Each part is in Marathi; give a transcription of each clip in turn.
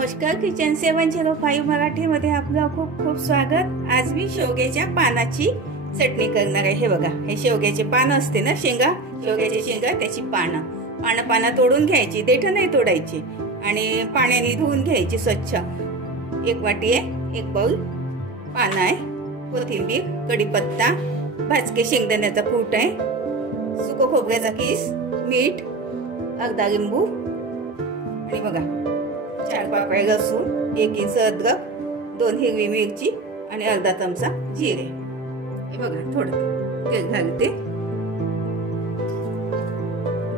नमस्कार, किचन 705 मराठीमध्ये आपलं खूप खूप स्वागत। आज मी शेवग्याच्या पानाची चटणी करणार आहे। हे बघा, हे शेवग्याचे पान असते ना, शेवग्याची शेंगा, त्याची पानं तोडून घ्यायची, देठ नाही तोडायची आणि पाण्याने धुवून घ्यायची स्वच्छ। एक वाटी आहे, एक बाउल पान आहे, कोथिंबीर, कढीपत्ता, भाजके शेंगदाण्याचा कूट आहे, सुको खोबऱ्याचा किस, मीठ, अर्धा लिंबू आणि बघा 4 पाकळ्या लसूण, 1 इंच अद्रक, 2 हिरवी मिरची आणि अर्धा चमचा जिरे। हे बघा, थोडं तेल घालते।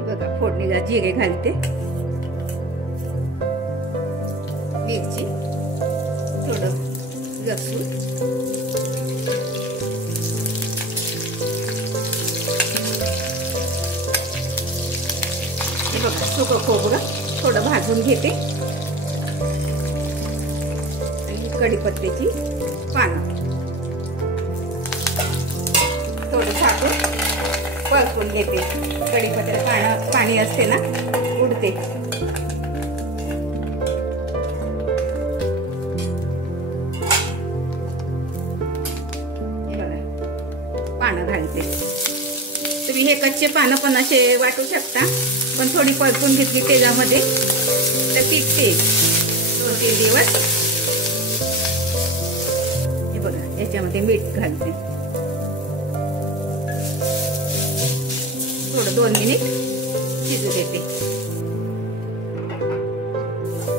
बघा, फोडणीला जिरे घालते, मिरची, थोडं लसूण, हे बघा सुकं खोबरं थोडं भाजून घेते, कढीपत्त्याची पानं थोडं टाकून परतून घेते। कढीपत्त्याचं पाणी असते ना, उडते। हे बघा, पानं घालते। तुम्ही हे कच्चे पानं पण असे वाटू शकता, पण थोडी परतून घेतली तेलामध्ये तर टिकते 2-3 दिवस। बघा, याच्यामध्ये मीठ घालते, थोडं 2 मिनिट शिजू देते।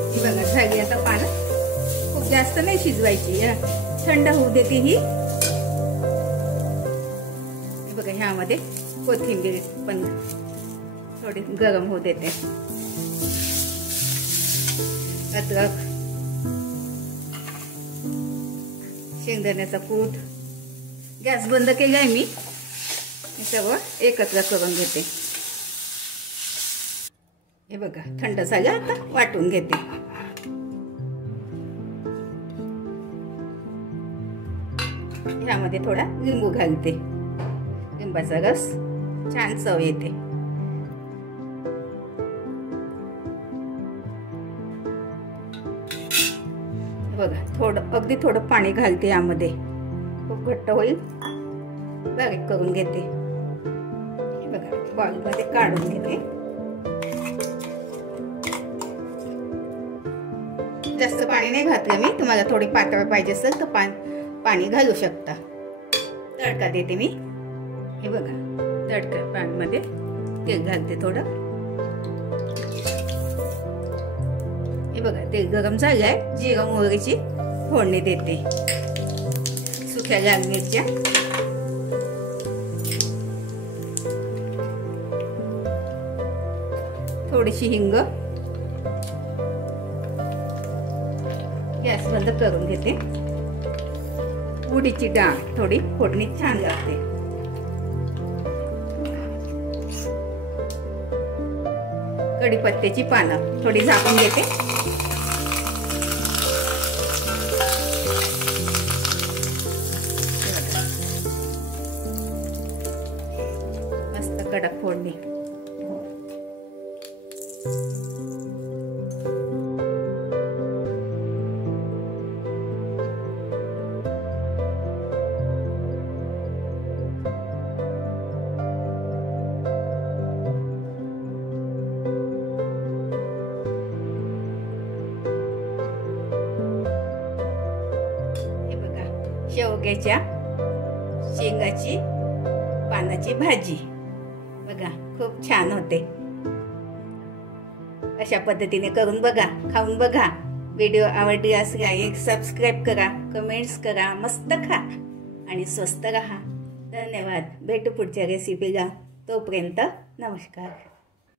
ही बघा झाली आता पानं, खूप जास्त नाही शिजवायची, थंड होऊ देते ही। बघा, ह्यामध्ये कोथिंबीर पण थोडी गरम होऊ देते, अद्रक, शेंगदाण्याचा कूट। गॅस बंद केलाय मी, सर्व एकत्र करून घेते। हे बघा, थंड झालं, आता वाटून घेते। ह्यामध्ये थोडा लिंबू घालते, लिंबाचा रस, छान चव येते। बघा, अगदी थोडं पाणी घालते यामध्ये, खूप घट्ट होईल, बारीक करून घेते। बघा, बाउलमध्ये काढून घेते। जास्त पाणी नाही घातलं मी, तुम्हाला थोडी पातळ पाहिजे असेल तर पाणी घालू शकता। तडका देते मी। हे बघा, तडका पॅनमध्ये तेल घालते थोडं। हे बघा, तेल गरम झालंय, जिरं मोहरीची फोडणी देते, सुक्या लाल मिरच्या, थोडीशी हिंग, गॅस बंद करून घेते। उडीदची डाळ थोडी फोडणी छान लागते। कढीपत्त्याची पानं थोडी झाकून घेते। मस्त कडक फोडणी। शेवग्याच्या शेंगाची पानाची भाजी बघा, खूप छान होते। अशा पद्धतीने करून बघा, खाऊन बघा। व्हिडिओ आवडल्यास लाईक, सबस्क्राईब करा, कमेंट्स करा, मस्त खा आणि स्वस्त रहा। धन्यवाद। भेटू पुढच्या रेसिपीला, तोपर्यंत नमस्कार।